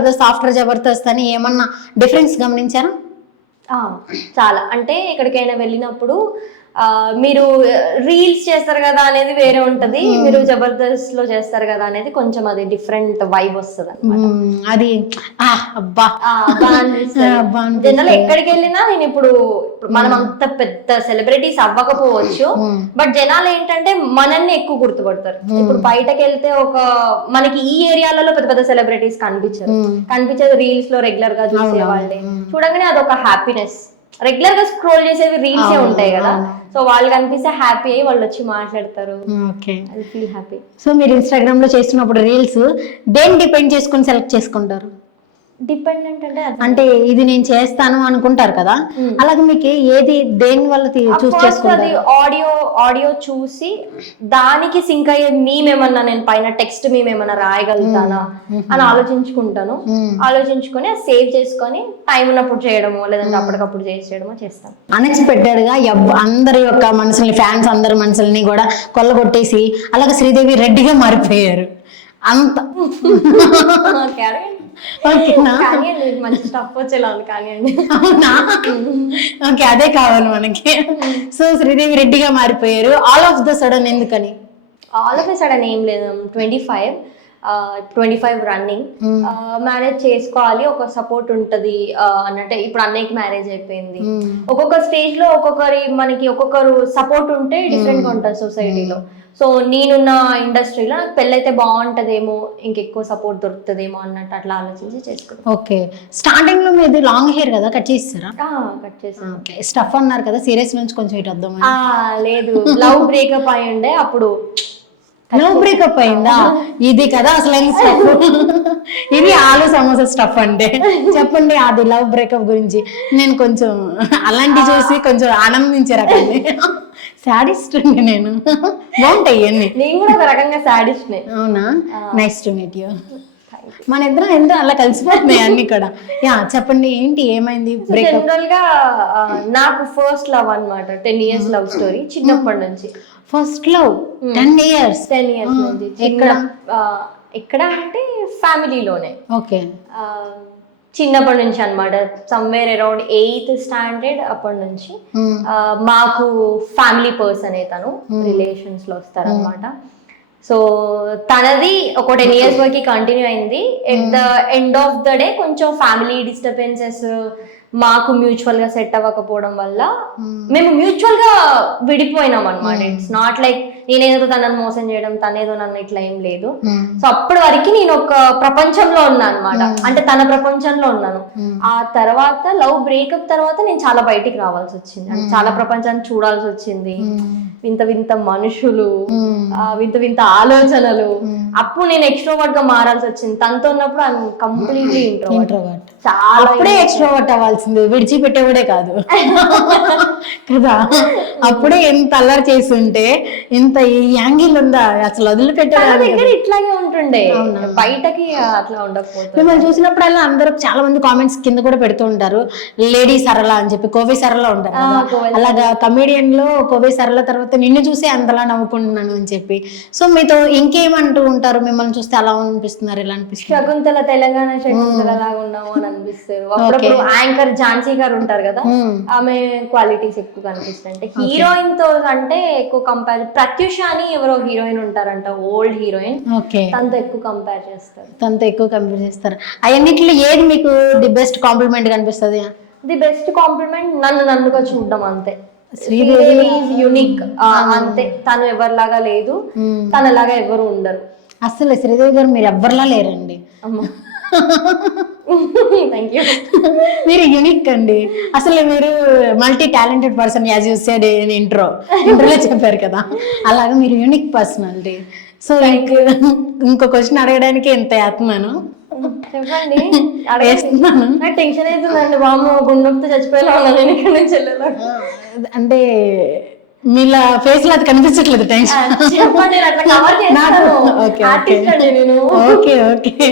Jabardasth after Jabardasth అని ఏమన్నా difference గమనించారా? చాలా. అంటే ఎక్కడికైనా వెళ్ళినప్పుడు మీరు రీల్స్ చేస్తారు కదా అనేది వేరే ఉంటది, మీరు జబర్దస్త్ లో చేస్తారు కదా అనేది కొంచెం అది డిఫరెంట్ వైబ్ వస్తుంది అనమాట. అది అబ్బా జనరల్ ఎక్కడికి వెళ్ళినా నేను ఇప్పుడు మనం అంత పెద్ద సెలబ్రిటీస్ అవ్వకపోవచ్చు, బట్ జనాలు ఏంటంటే మనల్ని ఎక్కువ గుర్తుపడతారు. ఇప్పుడు బయటకు వెళ్తే మనకి ఈ ఏరియాలలో పెద్ద పెద్ద సెలబ్రిటీస్ కనిపించేది రీల్స్ లో రెగ్యులర్ గా చూసే వాళ్ళే. చూడగానే అదొక హ్యాపీనెస్. రెగ్యులర్ గా స్క్రోల్ చేసేవి రీల్సే ఉంటాయి కదా, సో వాళ్ళు కనిపిస్తే హ్యాపీ అయ్యి వాళ్ళు వచ్చి మాట్లాడతారు. Feel happy. సో మీరు ఇన్స్టాగ్రామ్ లో చేస్తున్నప్పుడు రీల్స్ దేని డిపెండ్ చేసుకుని సెలెక్ట్ చేసుకుంటారు? డిపెండెంట్ అంటే ఇది నేను చేస్తాను అనుకుంటారు కదా, అలాగే మీకు ఏది దేని వల్ల చూస్ చేసుకుంటారు? అది ఆడియో చూసి దానికి సింక్ అయ్యే మేమేమన్నా నేను పైన టెక్స్ట్ మేమేమన్నా రాయగలుగుతానా అని ఆలోచించుకుంటాను. ఆలోచించుకొని సేవ్ చేసుకొని టైం ఉన్నప్పుడు చేయడమో లేదంటే అప్పటికప్పుడు చేయడమో చేస్తాను. అన్ఎక్స్పెక్టెడ్ గా అందరి యొక్క మనసుల్ని, ఫ్యాన్స్ అందరి మనసుల్ని కూడా కొల్లగొట్టేసి అలాగే శ్రీదేవి రెడ్డిగా మారిపోయారు అంత. మంచి స్టఫ్ వచ్చేలా ఉంది కానివ్వండి. ఓకే, అదే కావాలి మనకి. సో శ్రీదేవి రెడ్డిగా మారిపోయారు ఆల్ ఆఫ్ ద సడన్. ఎందుకని ఆల్ ఆఫ్ ద సడన్? ఏం లేదు, 25 రన్నింగ్, మ్యారేజ్ చేసుకోవాలి, ఒక సపోర్ట్ ఉంటది అన్నట్టే. ఇప్పుడు అన్నయ్యకి మ్యారేజ్ అయిపోయింది. ఒక్కొక్క స్టేజ్ లో ఒక్కొక్కరు సపోర్ట్ ఉంటే డిఫరెంట్ గా ఉంటుంది సొసైటీలో. సో నేనున్న ఇండస్ట్రీలో నాకు పెళ్ళైతే బాగుంటదేమో, ఇంకెక్కువ సపోర్ట్ దొరుకుతుందేమో అన్నట్టు అట్లా ఆలోచించి చేసుకుంటాం. ఓకే, స్టార్టింగ్ లో మీది లాంగ్ హెయిర్ కదా, కట్ చేస్తారా? కట్ చేస్తాను. స్టఫ్ అన్నారు కదా, సీరియస్ నుంచి కొంచెం ఇటు వద్దాం. లేదు, లవ్ బ్రేకప్ అయి ఉండే అప్పుడు. లవ్ బ్రేకప్ అయిందా? ఇది కదా అసలైన స్టఫ్. ఇది ఆలు సమోసా స్టఫ్ అంటే. చెప్పండి అది లవ్ బ్రేకప్ గురించి. నేను కొంచెం అలాంటి చూసి కొంచెం ఆనందించారు అక్కడ. సాడిస్ట్ అండి నేను. బాగుంటాయి అన్ని. నేను కూడా ఒక రకంగా సాడిస్ట్. అవునా? Nice to meet you. మన ఇద్దరం అలా కలిసిపోతున్నాయి అన్ని కూడా. చెప్పండి ఏంటి, ఏమైంది? జనరల్ గా నాకు ఫస్ట్ లవ్ అన్నమాట. 10 years లవ్ స్టోరీ చిన్నప్పటి నుంచి. ఫస్ట్ లవ్ 10 years నుంచి. ఎక్కడ అంటే ఫ్యామిలీలోనే. ఓకే, చిన్నప్పటి నుంచి అన్నమాట. సమ్వేర్ అరౌండ్ 8th స్టాండర్డ్ అప్పటి నుంచి మాకు ఫ్యామిలీ పర్సన్ తను రిలేషన్స్ లో వస్తారనమాట. సో తనది ఒక 10 years వరకు కంటిన్యూ అయింది. At the end of the day కొంచెం ఫ్యామిలీ డిస్టర్బెన్సెస్, మాకు మ్యూచువల్ గా సెట్ అవ్వకపోవడం వల్ల మేము మ్యూచువల్ గా విడిపోయినాం అనమాట. ఇట్స్ నాట్ లైక్ నేనేదో తనని మోసం చేయడం, తనేదో నన్ను ఇట్లా ఏం లేదు. సో అప్పటి వరకు నేను ఒక ప్రపంచంలో ఉన్నా అనమాట, అంటే తన ప్రపంచంలో ఉన్నాను. ఆ తర్వాత లవ్ బ్రేకప్ తర్వాత నేను చాలా బయటికి రావాల్సి వచ్చింది, అంటే చాలా ప్రపంచాన్ని చూడాల్సి వచ్చింది. వింత వింత మనుషులు, వింత వింత ఆలోచనలు. అప్పుడు నేను ఎక్స్ట్రోవర్ట్ గా మారాల్సి వచ్చింది. తనతో ఉన్నప్పుడు ఐఎమ్ కంప్లీట్లీ ఇంట్రోవర్ట్. చాలా అప్పుడే ఎక్స్ట్రోవర్ట్ అవ్వాల్సింది, విడిచిపెట్టేవాడే కాదు కదా. అప్పుడే ఎంత అల్లరి చేసి ఉంటే ఇంత యాంగిల్ ఉందా అసలు, వదిలిపెట్టే ఇట్లాగే ఉంటుండే, బయటకి అట్లా ఉండకపోతే. మిమ్మల్ని చూసినప్పుడల్లా అందరూ చాలా మంది కామెంట్స్ కింద కూడా పెడుతూ ఉంటారు, లేడీ సరళ అని చెప్పి. కోవే సరళ ఉంటారు అలాగా. కమేడియన్ లో కోవే సరళ తర్వాత నిన్ను చూసి అంతలా నవ్వుకుంటున్నాను అని చెప్పి. సో మీతో ఇంకేమంటూ ఉంటారు? మిమ్మల్ని చూస్తే అలా అనిపిస్తున్నారు, ఇలా అనిపిస్తుంది. శకుంతల, తెలంగాణ శకుంతల లాగా ఉన్నాము అని అనిపిస్తారు. అప్పుడప్పుడు యాంకర్ ఝాన్సీ గారు ఉంటారు కదా, ఆమె క్వాలిటీస్ ఎక్కువ కనిపిస్తాయి. అంటే హీరోయిన్ తో అంటే ఎక్కువ కంపేర్. ప్రత్యూష అని ఎవరో హీరోయిన్ ఉంటారంట, ఓల్డ్ హీరోయిన్. తనతో ఎక్కువ కంపేర్ చేస్తారు. అవన్నిట్లో ఏది మీకు ది బెస్ట్ కాంప్లిమెంట్ కనిపిస్తుంది? ది బెస్ట్ కాంప్లిమెంట్ నన్నుగా చూడడం అంతే. శ్రీదేవి యూనిక్ అంతే. తను ఎవరిలాగా లేదు, తనలాగా ఎవరు ఉండరు. అసలు శ్రీదేవి గారు మీరు ఎవరిలా లేరండి. మీరు యూనిక్ అండి. అసలు మీరు multi talented person, as you said in ఇంట్రోలో చెప్పారు కదా, అలాగా మీరు యూనిక్ పర్సనాలిటీ. సో ఇంకో క్వశ్చన్ అడగడానికి ఎంత ఆత్మను చెప్పండి. నాకు టెన్షన్ అవుతుందండి, బామ్మ గుండెతో చచ్చిపోయేలా ఉన్నా నేను ఇక్కడ నుంచి వెళ్ళాలి. అంటే మీలా ఫేస్ లో అది కనిపించట్లేదు టెన్షన్. చెప్పండి, అట్లా కవర్ చేస్తాను. ఓకే.